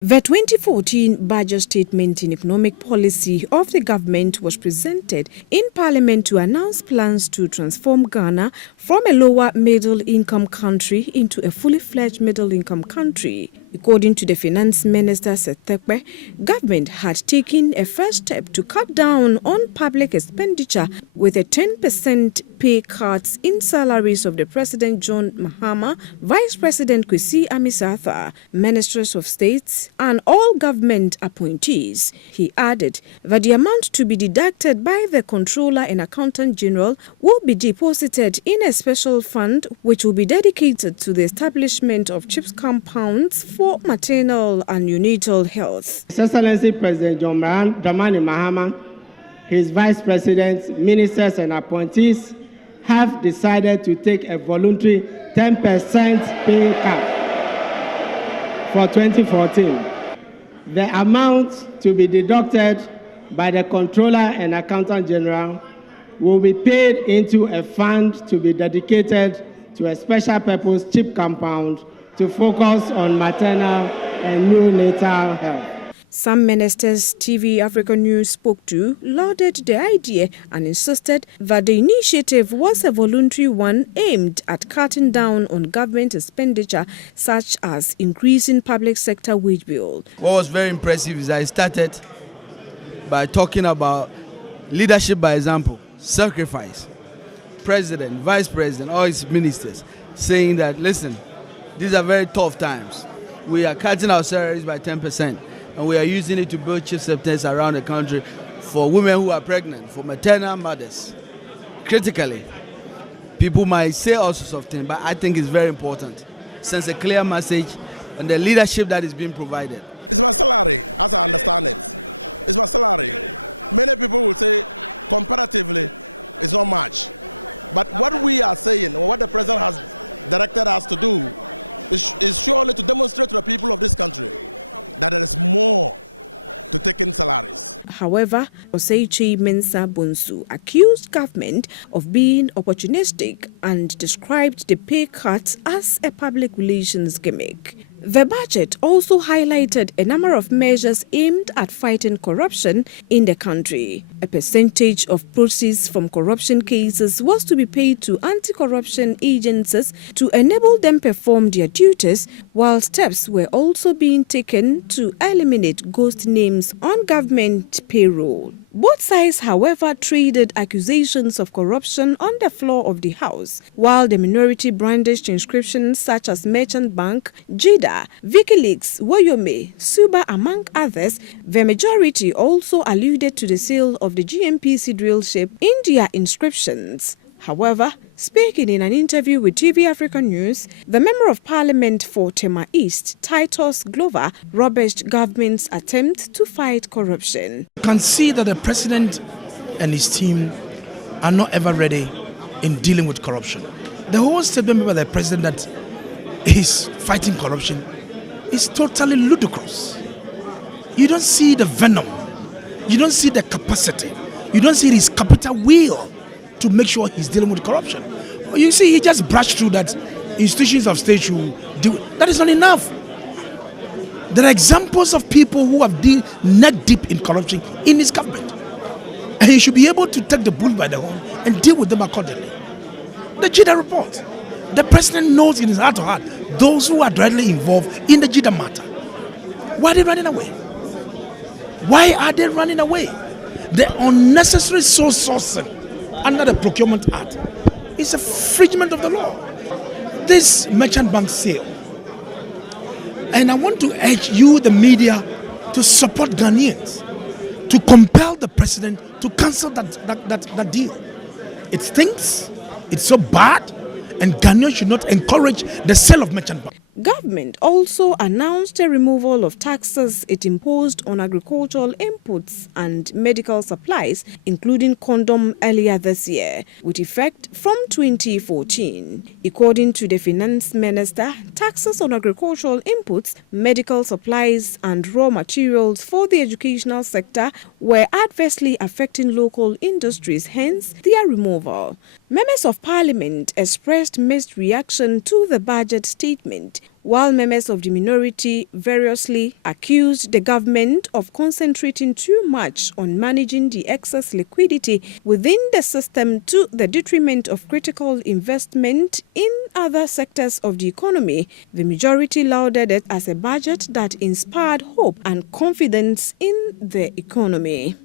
The 2014 budget statement in economic policy of the government was presented in Parliament to announce plans to transform Ghana from a lower middle-income country into a fully-fledged middle-income country. According to the Finance Minister, Setekpe, government had taken a first step to cut down on public expenditure with a 10% pay cuts in salaries of the President John Mahama, Vice President Kwesi Amisatha, Ministers of State, and all government appointees. He added that the amount to be deducted by the Controller and Accountant General will be deposited in a special fund which will be dedicated to the establishment of CHIPS compounds for maternal and neonatal health. His Excellency President John Dramani Mahama, his Vice President, Ministers and appointees have decided to take a voluntary 10% pay cut for 2014. The amount to be deducted by the Controller and Accountant General will be paid into a fund to be dedicated to a special purpose chip compound to focus on maternal and neonatal health. Some ministers TV Africa News spoke to lauded the idea and insisted that the initiative was a voluntary one aimed at cutting down on government expenditure such as increasing public sector wage bill. What was very impressive is I started by talking about leadership by example, sacrifice, president, vice president, all his ministers saying that, listen, these are very tough times. We are cutting our salaries by 10%. And we are using it to build chief centers around the country for women who are pregnant, for maternal mothers. Critically, people might say all sorts of things, but I think it's very important. Sends a clear message and the leadership that is being provided. However, Oseichi Mensah Bonsu accused government of being opportunistic and described the pay cuts as a public relations gimmick. The budget also highlighted a number of measures aimed at fighting corruption in the country. A percentage of proceeds from corruption cases was to be paid to anti-corruption agencies to enable them perform their duties, while steps were also being taken to eliminate ghost names on government payroll. Both sides, however, traded accusations of corruption on the floor of the House, while the minority brandished inscriptions such as Merchant Bank, JIDA, WikiLeaks, Woyome, Suba, among others. The majority also alluded to the sale of the GMPC drill ship in their inscriptions. However, speaking in an interview with TV Africa News, the Member of Parliament for Tema East, Titus Glover, rubbished government's attempt to fight corruption. You can see that the president and his team are not ever ready in dealing with corruption. The whole statement by the president that he's fighting corruption is totally ludicrous. You don't see the venom. You don't see the capacity. You don't see his capital will to make sure he's dealing with corruption. You see, he just brushed through that institutions of state should do. That is not enough. There are examples of people who have neck deep in corruption in his government. And he should be able to take the bull by the horn and deal with them accordingly. The JIDA report. The president knows in his heart to heart those who are directly involved in the JIDA matter. Why are they running away? Why are they running away? The unnecessary sole sourcing under the Procurement Act is a infringement of the law. This merchant bank sale, and I want to urge you, the media, to support Ghanaians, to compel the president to cancel that deal. It stinks, it's so bad, and Ghanaians should not encourage the sale of merchant bank. Government also announced a removal of taxes it imposed on agricultural inputs and medical supplies, including condom, earlier this year, with effect from 2014. According to the Finance Minister, taxes on agricultural inputs, medical supplies and raw materials for the educational sector were adversely affecting local industries, hence their removal. Members of Parliament expressed mixed reaction to the budget statement, while members of the minority variously accused the government of concentrating too much on managing the excess liquidity within the system to the detriment of critical investment in other sectors of the economy. The majority lauded it as a budget that inspired hope and confidence in the economy.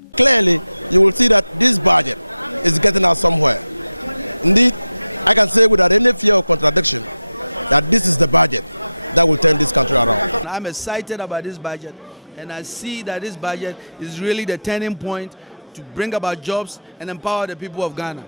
I'm excited about this budget, and I see that this budget is really the turning point to bring about jobs and empower the people of Ghana.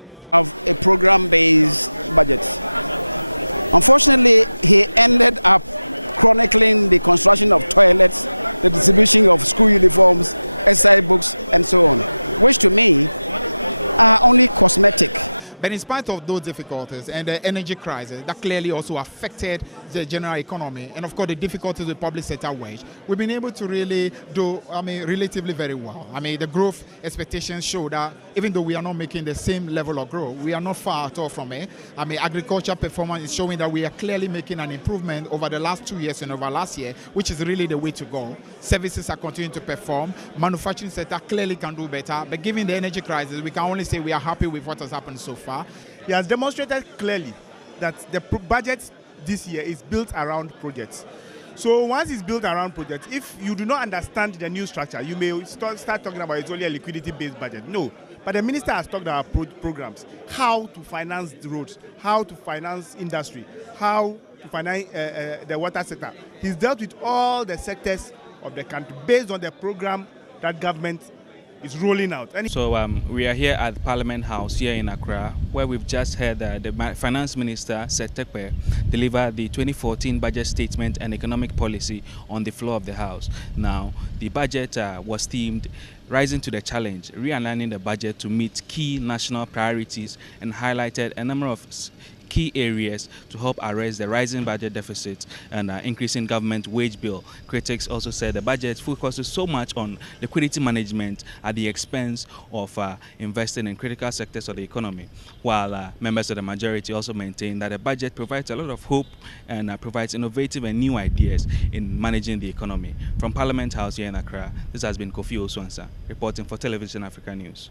But in spite of those difficulties and the energy crisis that clearly also affected the general economy, and of course the difficulties with public sector wage, we've been able to really do, relatively very well. The growth expectations show that even though we are not making the same level of growth, we are not far at all from it. Agriculture performance is showing that we are clearly making an improvement over the last 2 years and over last year, which is really the way to go. Services are continuing to perform. Manufacturing sector clearly can do better, but given the energy crisis, we can only say we are happy with what has happened so far. He has demonstrated clearly that the budget this year is built around projects. So once it's built around projects, if you do not understand the new structure, you may start talking about it's only a liquidity-based budget. No, but the minister has talked about programs, how to finance the roads, how to finance industry, how to finance the water sector. He's dealt with all the sectors of the country based on the program that government is rolling out. So we are here at Parliament House here in Accra, where we've just heard the Finance Minister, Seth Terkper, deliver the 2014 budget statement and economic policy on the floor of the House. Now, the budget was themed Rising to the Challenge, realigning the budget to meet key national priorities, and highlighted a number of key areas to help arrest the rising budget deficit and increasing government wage bill. Critics also said the budget focuses so much on liquidity management at the expense of investing in critical sectors of the economy, while members of the majority also maintain that the budget provides a lot of hope and provides innovative and new ideas in managing the economy. From Parliament House here in Accra, this has been Kofi Owusu-Ansah, reporting for Television Africa News.